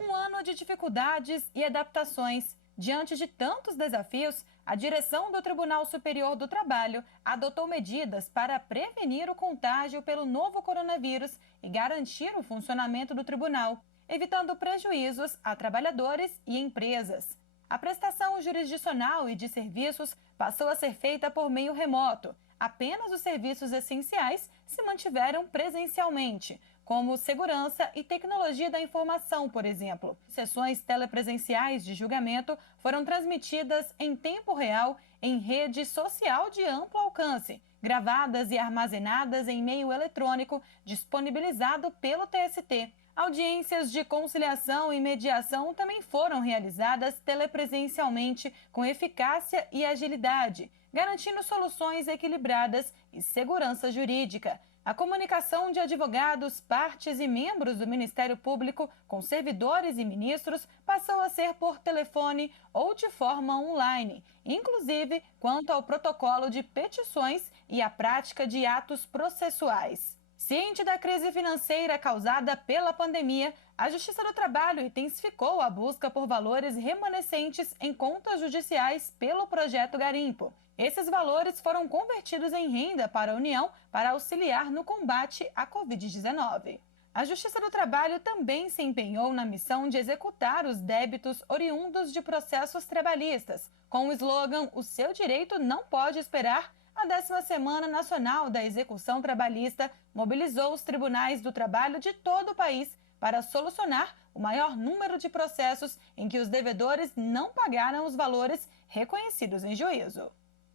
Um ano de dificuldades e adaptações. Diante de tantos desafios, a direção do Tribunal Superior do Trabalho adotou medidas para prevenir o contágio pelo novo coronavírus e garantir o funcionamento do tribunal, evitando prejuízos a trabalhadores e empresas. A prestação jurisdicional e de serviços passou a ser feita por meio remoto. Apenas os serviços essenciais se mantiveram presencialmente, como segurança e tecnologia da informação, por exemplo. Sessões telepresenciais de julgamento foram transmitidas em tempo real em rede social de amplo alcance, gravadas e armazenadas em meio eletrônico disponibilizado pelo TST. Audiências de conciliação e mediação também foram realizadas telepresencialmente com eficácia e agilidade, garantindo soluções equilibradas e segurança jurídica. A comunicação de advogados, partes e membros do Ministério Público com servidores e ministros passou a ser por telefone ou de forma online, inclusive quanto ao protocolo de petições e a prática de atos processuais. Ciente da crise financeira causada pela pandemia, a Justiça do Trabalho intensificou a busca por valores remanescentes em contas judiciais pelo Projeto Garimpo. Esses valores foram convertidos em renda para a União para auxiliar no combate à Covid-19. A Justiça do Trabalho também se empenhou na missão de executar os débitos oriundos de processos trabalhistas. Com o slogan "O seu direito não pode esperar", a 10ª Semana Nacional da Execução Trabalhista mobilizou os tribunais do trabalho de todo o país para solucionar o maior número de processos em que os devedores não pagaram os valores reconhecidos em juízo.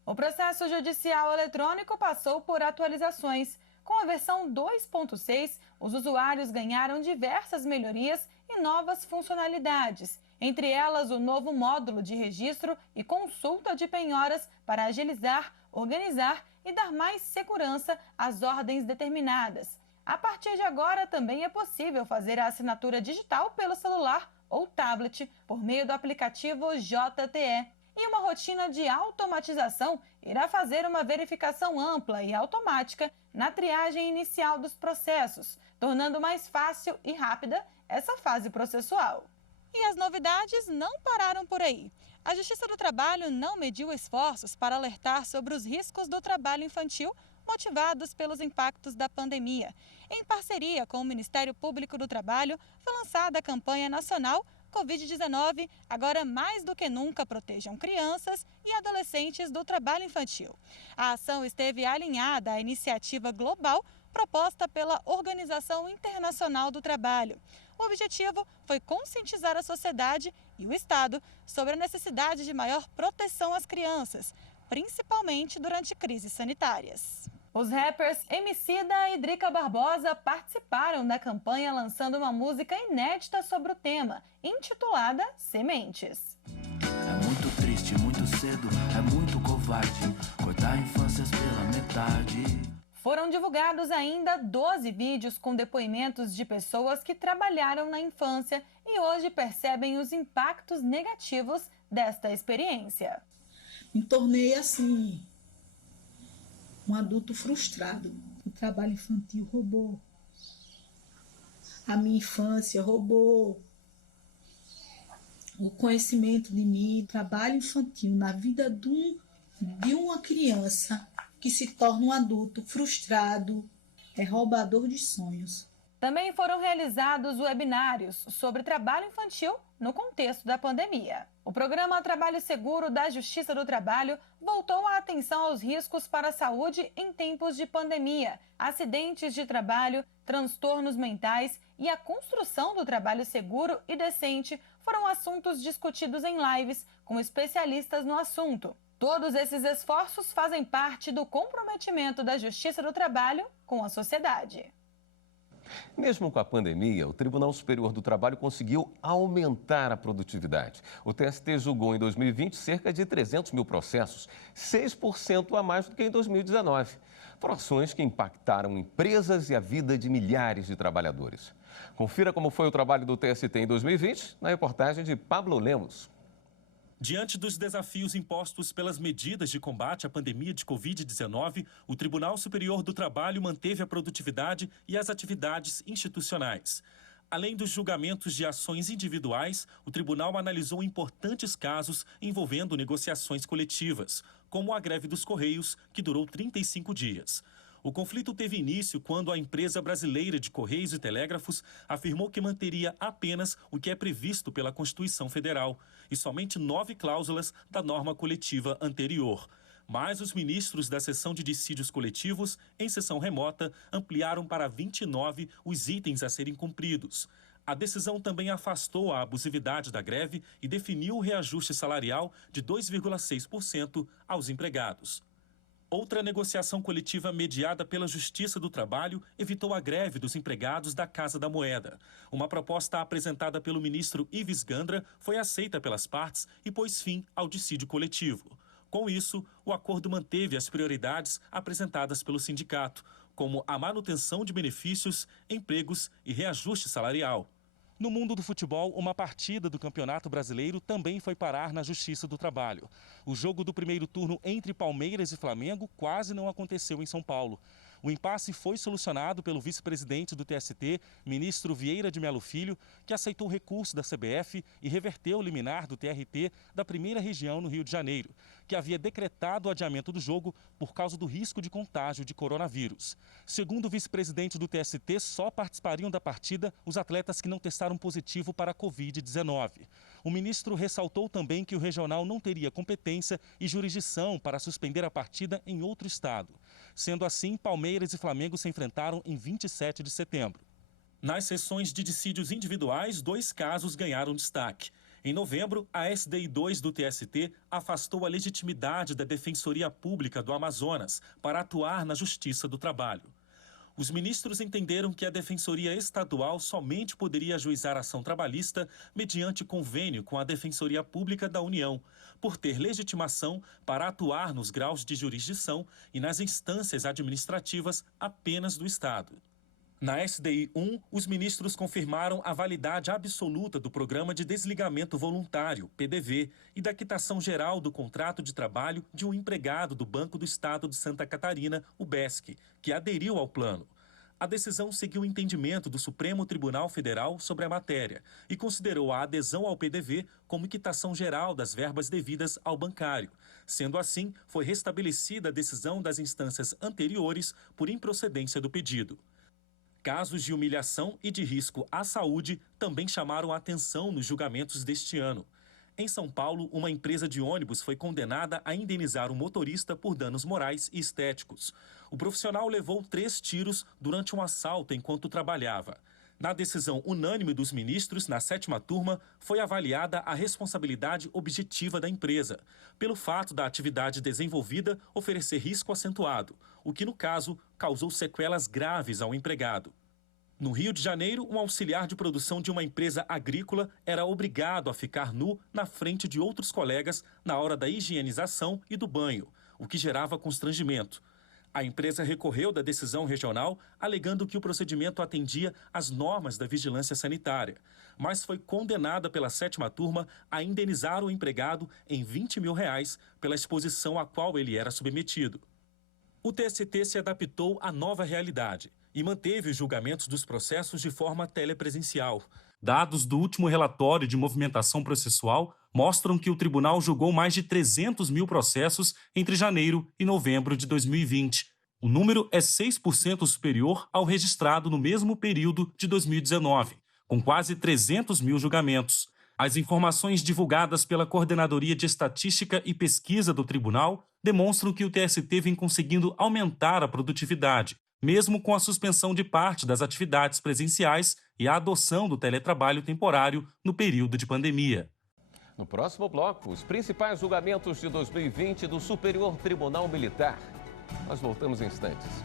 O processo judicial eletrônico passou por atualizações. Com a versão 2.6, os usuários ganharam diversas melhorias e novas funcionalidades, entre elas o novo módulo de registro e consulta de penhoras para agilizar, organizar e dar mais segurança às ordens determinadas. A partir de agora, também é possível fazer a assinatura digital pelo celular ou tablet por meio do aplicativo JTE. E uma rotina de automatização irá fazer uma verificação ampla e automática na triagem inicial dos processos, tornando mais fácil e rápida essa fase processual. E as novidades não pararam por aí. A Justiça do Trabalho não mediu esforços para alertar sobre os riscos do trabalho infantil motivados pelos impactos da pandemia. Em parceria com o Ministério Público do Trabalho, foi lançada a campanha nacional Covid-19, agora mais do que nunca protejam crianças e adolescentes do trabalho infantil. A ação esteve alinhada à iniciativa global proposta pela Organização Internacional do Trabalho. O objetivo foi conscientizar a sociedade e o Estado sobre a necessidade de maior proteção às crianças, principalmente durante crises sanitárias. Os rappers Emicida e Drica Barbosa participaram da campanha lançando uma música inédita sobre o tema, intitulada Sementes. É muito triste, muito cedo, é muito covarde, cortar infâncias pela metade. Foram divulgados ainda 12 vídeos com depoimentos de pessoas que trabalharam na infância e hoje percebem os impactos negativos desta experiência. Me tornei assim, um adulto frustrado. O trabalho infantil roubou. A minha infância roubou o conhecimento de mim. O trabalho infantil na vida de uma criança que se torna um adulto frustrado, roubador de sonhos. Também foram realizados webinários sobre trabalho infantil no contexto da pandemia. O programa Trabalho Seguro da Justiça do Trabalho voltou a atenção aos riscos para a saúde em tempos de pandemia, acidentes de trabalho, transtornos mentais e a construção do trabalho seguro e decente foram assuntos discutidos em lives com especialistas no assunto. Todos esses esforços fazem parte do comprometimento da Justiça do Trabalho com a sociedade. Mesmo com a pandemia, o Tribunal Superior do Trabalho conseguiu aumentar a produtividade. O TST julgou em 2020 cerca de 300 mil processos, 6% a mais do que em 2019. Foram ações que impactaram empresas e a vida de milhares de trabalhadores. Confira como foi o trabalho do TST em 2020 na reportagem de Pablo Lemos. Diante dos desafios impostos pelas medidas de combate à pandemia de Covid-19, o Tribunal Superior do Trabalho manteve a produtividade e as atividades institucionais. Além dos julgamentos de ações individuais, o tribunal analisou importantes casos envolvendo negociações coletivas, como a greve dos Correios, que durou 35 dias. O conflito teve início quando a empresa brasileira de Correios e Telégrafos afirmou que manteria apenas o que é previsto pela Constituição Federal e somente 9 cláusulas da norma coletiva anterior. Mas os ministros da seção de dissídios coletivos, em sessão remota, ampliaram para 29 os itens a serem cumpridos. A decisão também afastou a abusividade da greve e definiu o reajuste salarial de 2,6% aos empregados. Outra negociação coletiva mediada pela Justiça do Trabalho evitou a greve dos empregados da Casa da Moeda. Uma proposta apresentada pelo ministro Ives Gandra foi aceita pelas partes e pôs fim ao dissídio coletivo. Com isso, o acordo manteve as prioridades apresentadas pelo sindicato, como a manutenção de benefícios, empregos e reajuste salarial. No mundo do futebol, uma partida do Campeonato Brasileiro também foi parar na Justiça do Trabalho. O jogo do primeiro turno entre Palmeiras e Flamengo quase não aconteceu em São Paulo. O impasse foi solucionado pelo vice-presidente do TST, ministro Vieira de Mello Filho, que aceitou o recurso da CBF e reverteu o liminar do TRT da primeira região no Rio de Janeiro, que havia decretado o adiamento do jogo por causa do risco de contágio de coronavírus. Segundo o vice-presidente do TST, só participariam da partida os atletas que não testaram positivo para a Covid-19. O ministro ressaltou também que o regional não teria competência e jurisdição para suspender a partida em outro estado. Sendo assim, Palmeiras e Flamengo se enfrentaram em 27 de setembro. Nas sessões de dissídios individuais, 2 casos ganharam destaque. Em novembro, a SDI 2 do TST afastou a legitimidade da Defensoria Pública do Amazonas para atuar na Justiça do Trabalho. Os ministros entenderam que a Defensoria Estadual somente poderia ajuizar ação trabalhista mediante convênio com a Defensoria Pública da União, por ter legitimação para atuar nos graus de jurisdição e nas instâncias administrativas apenas do Estado. Na SDI 1, os ministros confirmaram a validade absoluta do Programa de Desligamento Voluntário, PDV, e da quitação geral do contrato de trabalho de um empregado do Banco do Estado de Santa Catarina, o BESC, que aderiu ao plano. A decisão seguiu o entendimento do Supremo Tribunal Federal sobre a matéria e considerou a adesão ao PDV como quitação geral das verbas devidas ao bancário. Sendo assim, foi restabelecida a decisão das instâncias anteriores por improcedência do pedido. Casos de humilhação e de risco à saúde também chamaram a atenção nos julgamentos deste ano. Em São Paulo, uma empresa de ônibus foi condenada a indenizar o motorista por danos morais e estéticos. O profissional levou 3 tiros durante um assalto enquanto trabalhava. Na decisão unânime dos ministros, na 7ª turma, foi avaliada a responsabilidade objetiva da empresa, pelo fato da atividade desenvolvida oferecer risco acentuado, o que, no caso, causou sequelas graves ao empregado. No Rio de Janeiro, um auxiliar de produção de uma empresa agrícola era obrigado a ficar nu na frente de outros colegas na hora da higienização e do banho, o que gerava constrangimento. A empresa recorreu da decisão regional, alegando que o procedimento atendia às normas da vigilância sanitária, mas foi condenada pela 7ª turma a indenizar o empregado em R$20 mil pela exposição a qual ele era submetido. O TST se adaptou à nova realidade e manteve os julgamentos dos processos de forma telepresencial. Dados do último relatório de movimentação processual mostram que o tribunal julgou mais de 300 mil processos entre janeiro e novembro de 2020. O número é 6% superior ao registrado no mesmo período de 2019, com quase 300 mil julgamentos. As informações divulgadas pela Coordenadoria de Estatística e Pesquisa do Tribunal demonstram que o TST vem conseguindo aumentar a produtividade, mesmo com a suspensão de parte das atividades presenciais e a adoção do teletrabalho temporário no período de pandemia. No próximo bloco, os principais julgamentos de 2020 do Superior Tribunal Militar. Nós voltamos em instantes.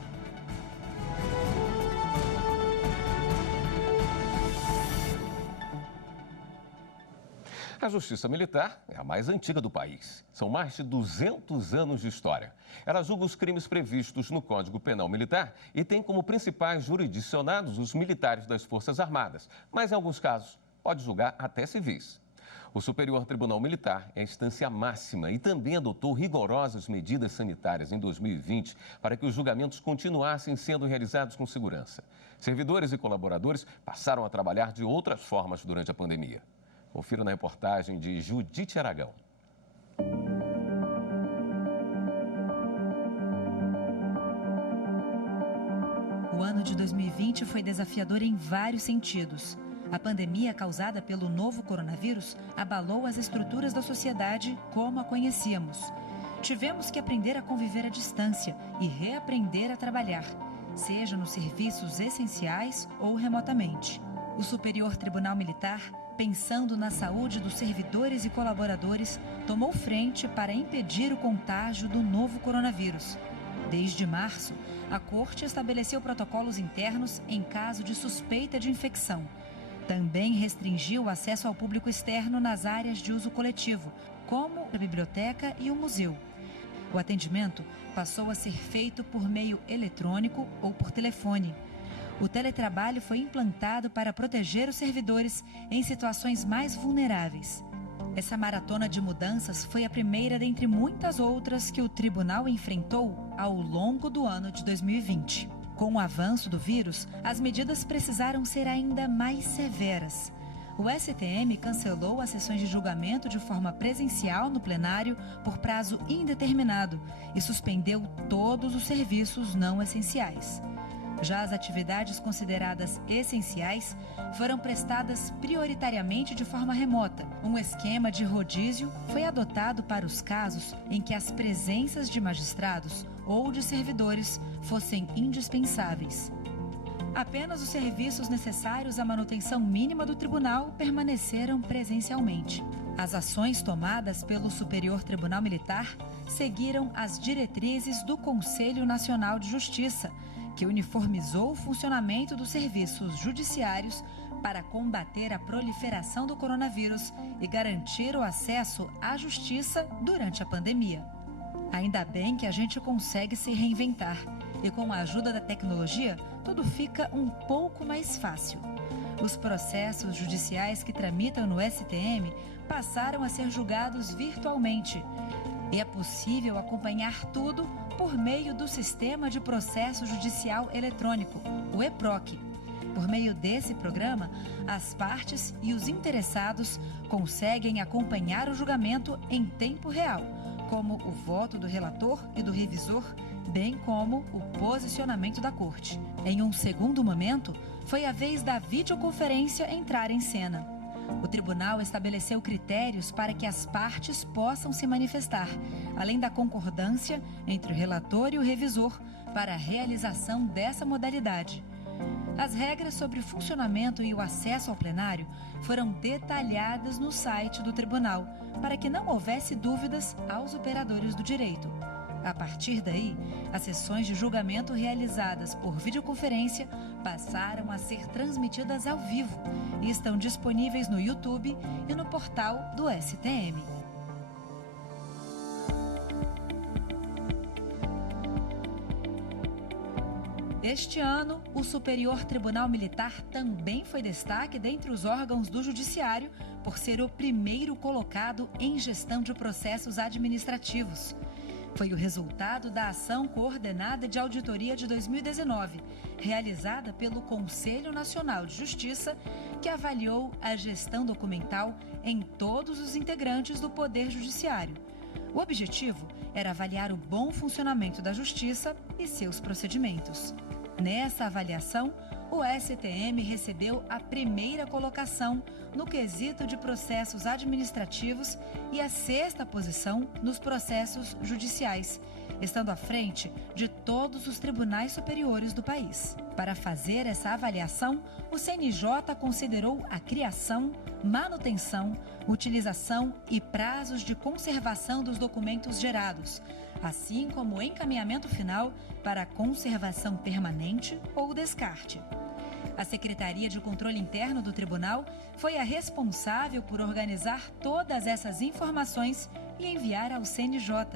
A Justiça Militar é a mais antiga do país. São mais de 200 anos de história. Ela julga os crimes previstos no Código Penal Militar e tem como principais jurisdicionados os militares das Forças Armadas, mas em alguns casos pode julgar até civis. O Superior Tribunal Militar é a instância máxima e também adotou rigorosas medidas sanitárias em 2020 para que os julgamentos continuassem sendo realizados com segurança. Servidores e colaboradores passaram a trabalhar de outras formas durante a pandemia. Confira na reportagem de Judite Aragão. O ano de 2020 foi desafiador em vários sentidos. A pandemia causada pelo novo coronavírus abalou as estruturas da sociedade como a conhecíamos. Tivemos que aprender a conviver à distância e reaprender a trabalhar, seja nos serviços essenciais ou remotamente. O Superior Tribunal Militar, pensando na saúde dos servidores e colaboradores, tomou frente para impedir o contágio do novo coronavírus. Desde março, a Corte estabeleceu protocolos internos em caso de suspeita de infecção. Também restringiu o acesso ao público externo nas áreas de uso coletivo, como a biblioteca e o museu. O atendimento passou a ser feito por meio eletrônico ou por telefone. O teletrabalho foi implantado para proteger os servidores em situações mais vulneráveis. Essa maratona de mudanças foi a primeira dentre muitas outras que o tribunal enfrentou ao longo do ano de 2020. Com o avanço do vírus, as medidas precisaram ser ainda mais severas. O STM cancelou as sessões de julgamento de forma presencial no plenário por prazo indeterminado e suspendeu todos os serviços não essenciais. Já as atividades consideradas essenciais foram prestadas prioritariamente de forma remota. Um esquema de rodízio foi adotado para os casos em que as presenças de magistrados ou de servidores fossem indispensáveis. Apenas os serviços necessários à manutenção mínima do tribunal permaneceram presencialmente. As ações tomadas pelo Superior Tribunal Militar seguiram as diretrizes do Conselho Nacional de Justiça, que uniformizou o funcionamento dos serviços judiciários para combater a proliferação do coronavírus e garantir o acesso à justiça durante a pandemia. Ainda bem que a gente consegue se reinventar e, com a ajuda da tecnologia, tudo fica um pouco mais fácil. Os processos judiciais que tramitam no STM passaram a ser julgados virtualmente. E é possível acompanhar tudo por meio do Sistema de Processo Judicial Eletrônico, o EPROC. Por meio desse programa, as partes e os interessados conseguem acompanhar o julgamento em tempo real, como o voto do relator e do revisor, bem como o posicionamento da Corte. Em um segundo momento, foi a vez da videoconferência entrar em cena. O tribunal estabeleceu critérios para que as partes possam se manifestar, além da concordância entre o relator e o revisor para a realização dessa modalidade. As regras sobre o funcionamento e o acesso ao plenário foram detalhadas no site do tribunal, para que não houvesse dúvidas aos operadores do direito. A partir daí, as sessões de julgamento realizadas por videoconferência passaram a ser transmitidas ao vivo e estão disponíveis no YouTube e no portal do STM. Este ano, o Superior Tribunal Militar também foi destaque dentre os órgãos do Judiciário por ser o primeiro colocado em gestão de processos administrativos. Foi o resultado da ação coordenada de auditoria de 2019, realizada pelo Conselho Nacional de Justiça, que avaliou a gestão documental em todos os integrantes do Poder Judiciário. O objetivo era avaliar o bom funcionamento da Justiça e seus procedimentos. Nessa avaliação, o STM recebeu a primeira colocação no quesito de processos administrativos e a 6ª posição nos processos judiciais, estando à frente de todos os tribunais superiores do país. Para fazer essa avaliação, o CNJ considerou a criação, manutenção, utilização e prazos de conservação dos documentos gerados, assim como o encaminhamento final para a conservação permanente ou descarte. A Secretaria de Controle Interno do Tribunal foi a responsável por organizar todas essas informações e enviar ao CNJ.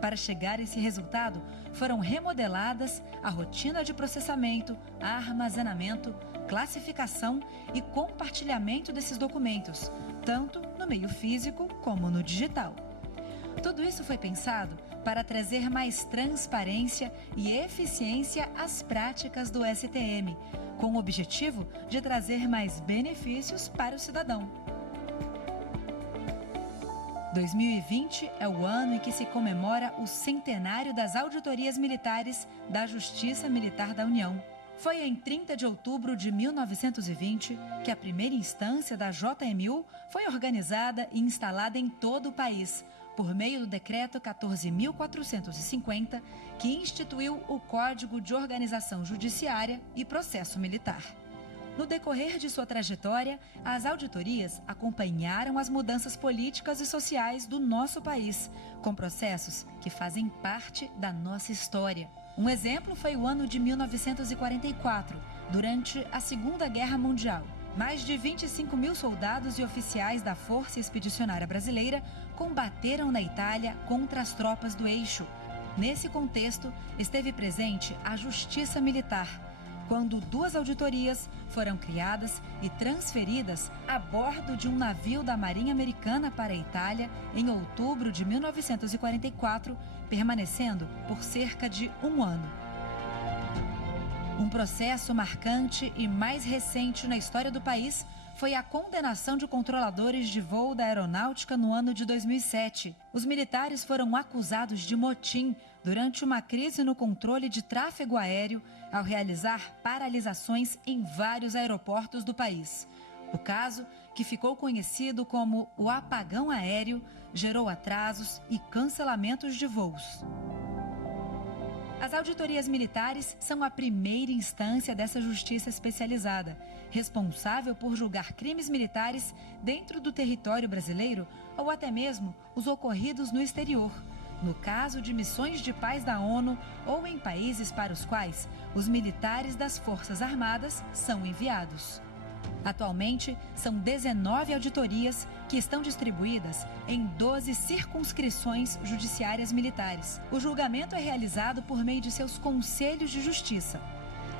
Para chegar a esse resultado, foram remodeladas a rotina de processamento, armazenamento, classificação e compartilhamento desses documentos, tanto no meio físico como no digital. Tudo isso foi pensado para trazer mais transparência e eficiência às práticas do STM, com o objetivo de trazer mais benefícios para o cidadão. 2020 é o ano em que se comemora o centenário das auditorias militares da Justiça Militar da União. Foi em 30 de outubro de 1920 que a primeira instância da JMU foi organizada e instalada em todo o país, por meio do Decreto 14.450, que instituiu o Código de Organização Judiciária e Processo Militar. No decorrer de sua trajetória, as auditorias acompanharam as mudanças políticas e sociais do nosso país, com processos que fazem parte da nossa história. Um exemplo foi o ano de 1944, durante a Segunda Guerra Mundial. Mais de 25 mil soldados e oficiais da Força Expedicionária Brasileira combateram na Itália contra as tropas do Eixo. Nesse contexto, esteve presente a Justiça Militar, quando 2 auditorias foram criadas e transferidas a bordo de um navio da Marinha Americana para a Itália em outubro de 1944, permanecendo por cerca de 1 ano. Um processo marcante e mais recente na história do país foi a condenação de controladores de voo da aeronáutica no ano de 2007. Os militares foram acusados de motim durante uma crise no controle de tráfego aéreo ao realizar paralisações em vários aeroportos do país. O caso, que ficou conhecido como o apagão aéreo, gerou atrasos e cancelamentos de voos. As auditorias militares são a primeira instância dessa justiça especializada, responsável por julgar crimes militares dentro do território brasileiro ou até mesmo os ocorridos no exterior, no caso de missões de paz da ONU ou em países para os quais os militares das Forças Armadas são enviados. Atualmente, são 19 auditorias que estão distribuídas em 12 circunscrições judiciárias militares. O julgamento é realizado por meio de seus conselhos de justiça.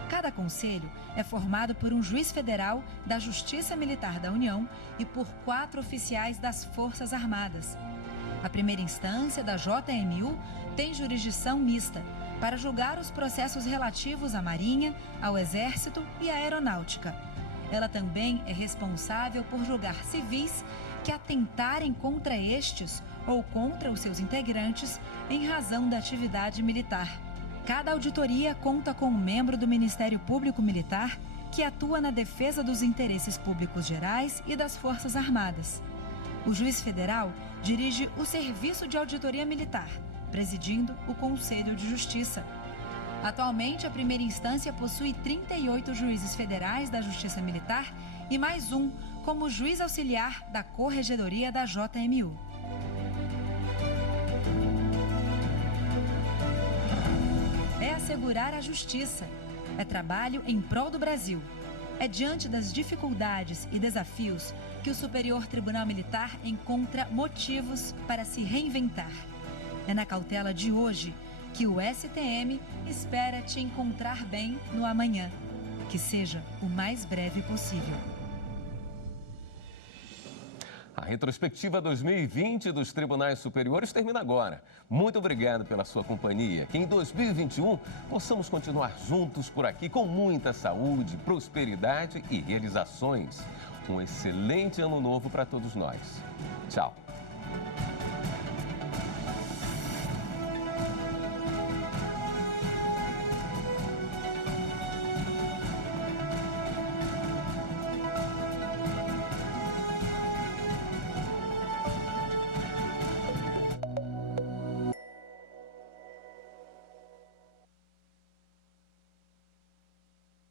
Cada conselho é formado por um juiz federal da Justiça Militar da União e por 4 oficiais das Forças Armadas. A primeira instância da JMU tem jurisdição mista para julgar os processos relativos à Marinha, ao Exército e à Aeronáutica. Ela também é responsável por julgar civis que atentarem contra estes ou contra os seus integrantes em razão da atividade militar. Cada auditoria conta com um membro do Ministério Público Militar que atua na defesa dos interesses públicos gerais e das Forças Armadas. O juiz federal dirige o Serviço de Auditoria Militar, presidindo o Conselho de Justiça. Atualmente, a primeira instância possui 38 juízes federais da Justiça Militar e mais um como juiz auxiliar da Corregedoria da JMU. É assegurar a justiça. É trabalho em prol do Brasil. É diante das dificuldades e desafios que o Superior Tribunal Militar encontra motivos para se reinventar. É na cautela de hoje que o STM espera te encontrar bem no amanhã, que seja o mais breve possível. A retrospectiva 2020 dos Tribunais Superiores termina agora. Muito obrigado pela sua companhia. Que em 2021 possamos continuar juntos por aqui com muita saúde, prosperidade e realizações. Um excelente ano novo para todos nós. Tchau.